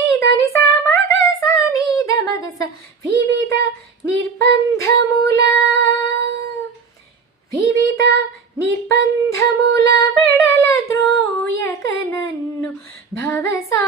నీ దని సా మగ స నీ ద మగ స వివిధ నిర్బంధముల నిర్బంధముల వెడల ద్రోయక నన్ను భవసా